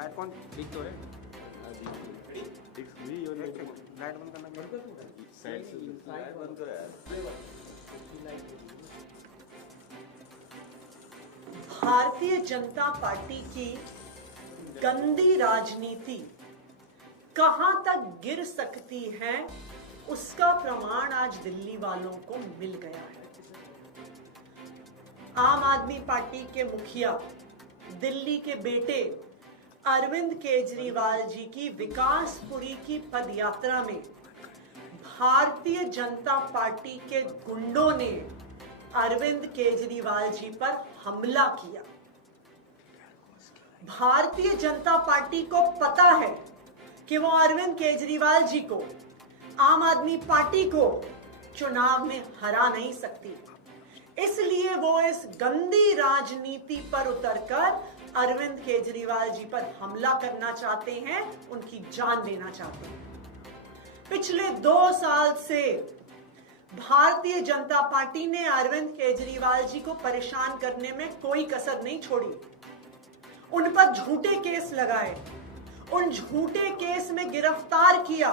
Light कौन ठीक तो है? लाइट बंद करना लाइट बंद करो यार। भारतीय जनता पार्टी की गंदी राजनीति कहां तक गिर सकती है, उसका प्रमाण आज दिल्ली वालों को मिल गया है। आम आदमी पार्टी के मुखिया दिल्ली के बेटे अरविंद केजरीवाल जी की विकासपुरी की पदयात्रा में भारतीय जनता पार्टी के गुंडों ने अरविंद केजरीवाल जी पर हमला किया। भारतीय जनता पार्टी को पता है कि वो अरविंद केजरीवाल जी को, आम आदमी पार्टी को चुनाव में हरा नहीं सकती, इसलिए वो इस गंदी राजनीति पर उतरकर अरविंद केजरीवाल जी पर हमला करना चाहते हैं, उनकी जान लेना चाहते हैं। पिछले 2 साल से भारतीय जनता पार्टी ने अरविंद केजरीवाल जी को परेशान करने में कोई कसर नहीं छोड़ी। उन पर झूठे केस लगाए, उन झूठे केस में गिरफ्तार किया।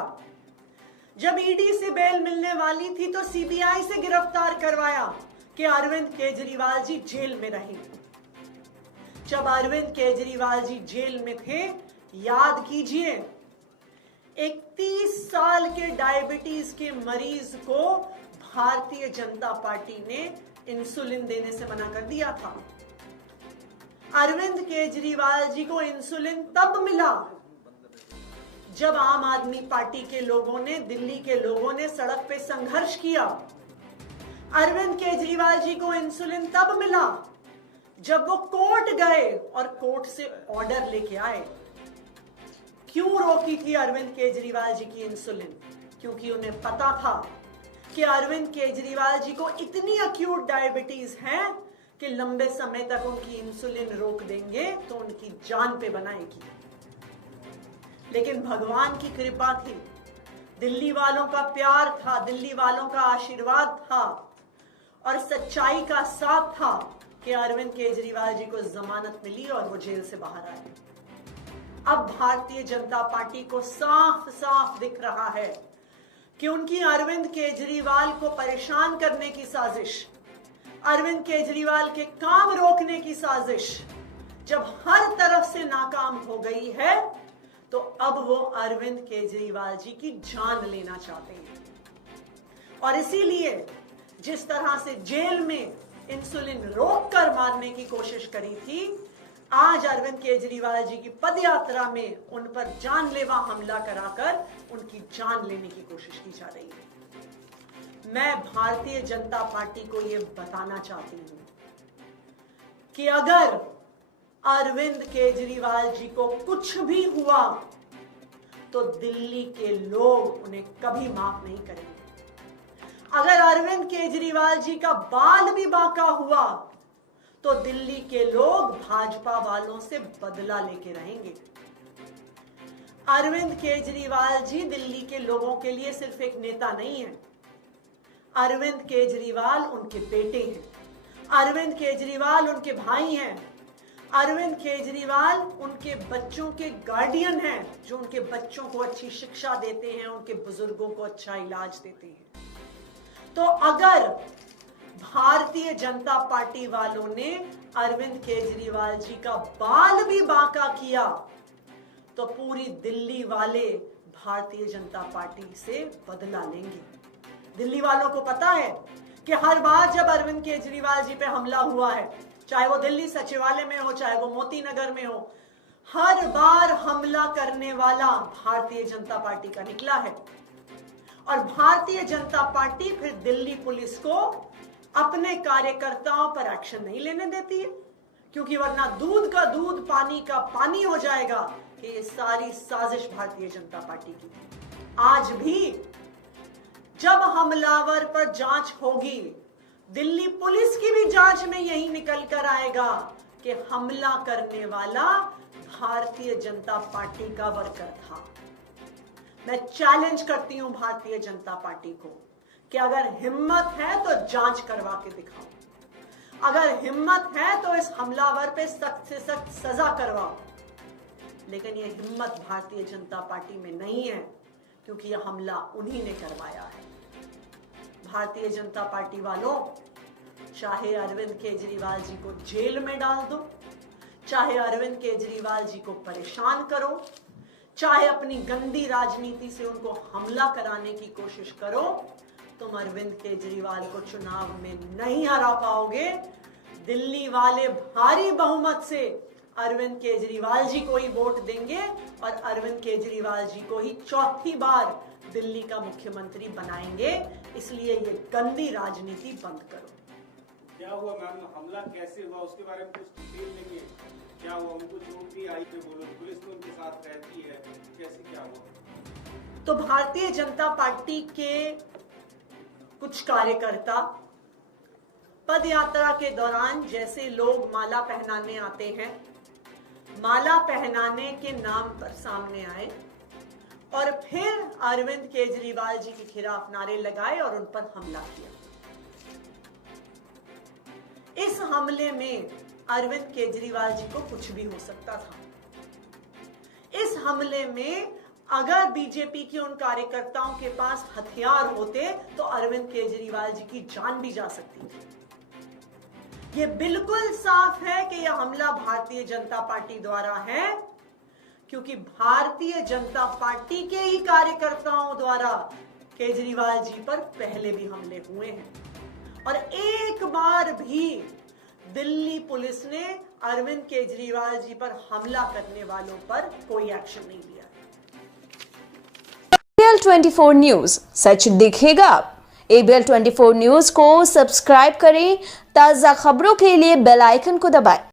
जब ईडी से बेल मिलने वाली थी तो सीबीआई से गिरफ्तार करवाया कि अरविंद केजरीवाल जी जेल में रहे। जब अरविंद केजरीवाल जी जेल में थे, याद कीजिए, एक 30 साल के डायबिटीज के मरीज को भारतीय जनता पार्टी ने इंसुलिन देने से मना कर दिया था। अरविंद केजरीवाल जी को इंसुलिन तब मिला जब आम आदमी पार्टी के लोगों ने, दिल्ली के लोगों ने सड़क पे संघर्ष किया। अरविंद केजरीवाल जी को इंसुलिन तब मिला जब वो कोर्ट गए और कोर्ट से ऑर्डर लेके आए। क्यों रोकी थी अरविंद केजरीवाल जी की इंसुलिन? क्योंकि उन्हें पता था कि अरविंद केजरीवाल जी को इतनी अक्यूट डायबिटीज है कि लंबे समय तक उनकी इंसुलिन रोक देंगे तो उनकी जान पे बनाएगी। लेकिन भगवान की कृपा थी, दिल्ली वालों का प्यार था, दिल्ली वालों का आशीर्वाद था और सच्चाई का साथ था कि अरविंद केजरीवाल जी को जमानत मिली और वो जेल से बाहर आए। अब भारतीय जनता पार्टी को साफ साफ दिख रहा है कि उनकी अरविंद केजरीवाल को परेशान करने की साजिश, अरविंद केजरीवाल के काम रोकने की साजिश जब हर तरफ से नाकाम हो गई है तो अब वो अरविंद केजरीवाल जी की जान लेना चाहते हैं। और इसीलिए जिस तरह से जेल में इंसुलिन रोककर मारने की कोशिश करी थी, आज अरविंद केजरीवाल जी की पदयात्रा में उन पर जानलेवा हमला कराकर उनकी जान लेने की कोशिश की जा रही है। मैं भारतीय जनता पार्टी को यह बताना चाहती हूं कि अगर अरविंद केजरीवाल जी को कुछ भी हुआ तो दिल्ली के लोग उन्हें कभी माफ नहीं करेंगे। अगर अरविंद केजरीवाल जी का बाल भी बांका हुआ तो दिल्ली के लोग भाजपा वालों से बदला लेके रहेंगे। अरविंद केजरीवाल जी दिल्ली के लोगों के लिए सिर्फ एक नेता नहीं है, अरविंद केजरीवाल उनके बेटे हैं, अरविंद केजरीवाल उनके भाई हैं, अरविंद केजरीवाल उनके बच्चों के गार्डियन हैं, जो उनके बच्चों को अच्छी शिक्षा देते हैं, उनके बुजुर्गों को अच्छा इलाज देते हैं। तो अगर भारतीय जनता पार्टी वालों ने अरविंद केजरीवाल जी का बाल भी बांका किया तो पूरी दिल्ली वाले भारतीय जनता पार्टी से बदला लेंगे। दिल्ली वालों को पता है कि हर बार जब अरविंद केजरीवाल जी पे हमला हुआ है, चाहे वो दिल्ली सचिवालय में हो, चाहे वो मोती नगर में हो, हर बार हमला करने वाला भारतीय जनता पार्टी का निकला है। और भारतीय जनता पार्टी फिर दिल्ली पुलिस को अपने कार्यकर्ताओं पर एक्शन नहीं लेने देती है, क्योंकि वरना दूध का दूध, पानी का पानी हो जाएगा कि ये सारी साजिश भारतीय जनता पार्टी की थी। आज भी जब हमलावर पर जांच होगी, दिल्ली पुलिस की भी जांच में यही निकल कर आएगा कि हमला करने वाला भारतीय जनता पार्टी का वर्कर था। मैं चैलेंज करती हूं भारतीय जनता पार्टी को कि अगर हिम्मत है तो जांच करवा के दिखाओ, अगर हिम्मत है तो इस हमलावर पे सख्त से सख्त सजा करवाओ। लेकिन ये हिम्मत भारतीय जनता पार्टी में नहीं है, क्योंकि यह हमला उन्हीं ने करवाया है। भारतीय जनता पार्टी वालों, चाहे अरविंद केजरीवाल जी को जेल में डाल दो, चाहे अरविंद केजरीवाल जी को परेशान करो, चाहे अपनी गंदी राजनीति से उनको हमला कराने की कोशिश करो, तुम अरविंद केजरीवाल को चुनाव में नहीं हरा पाओगे। दिल्ली वाले भारी बहुमत से अरविंद केजरीवाल जी को ही वोट देंगे और अरविंद केजरीवाल जी को ही चौथी बार दिल्ली का मुख्यमंत्री बनाएंगे। इसलिए ये गंदी राजनीति बंद करो। क्या हुआ मैम, हमला कैसे हुआ उसके बारे में कुछ डिटेल देंगे? क्या हुआ, उनको चोट भी आई थे, बोलो पुलिस तो उनके साथ रहती है, कैसे क्या हुआ? तो भारतीय जनता पार्टी के कुछ कार्यकर्ता पद यात्रा के दौरान जैसे लोग माला पहनाने आते हैं, माला पहनाने के नाम पर सामने आए और फिर अरविंद केजरीवाल जी के खिलाफ नारे लगाए और उन पर हमला किया। इस हमले में अरविंद केजरीवाल जी को कुछ भी हो सकता था। इस हमले में अगर बीजेपी के उन कार्यकर्ताओं के पास हथियार होते तो अरविंद केजरीवाल जी की जान भी जा सकती थी। ये बिल्कुल साफ है कि यह हमला भारतीय जनता पार्टी द्वारा है, क्योंकि भारतीय जनता पार्टी के ही कार्यकर्ताओं द्वारा केजरीवाल जी पर पहले भी हमले हुए हैं और एक बार भी दिल्ली पुलिस ने अरविंद केजरीवाल जी पर हमला करने वालों पर कोई एक्शन नहीं लिया। ABL 24 न्यूज, सच दिखेगा। ABL 24 न्यूज को सब्सक्राइब करें, ताजा खबरों के लिए बेल आइकन को दबाएं।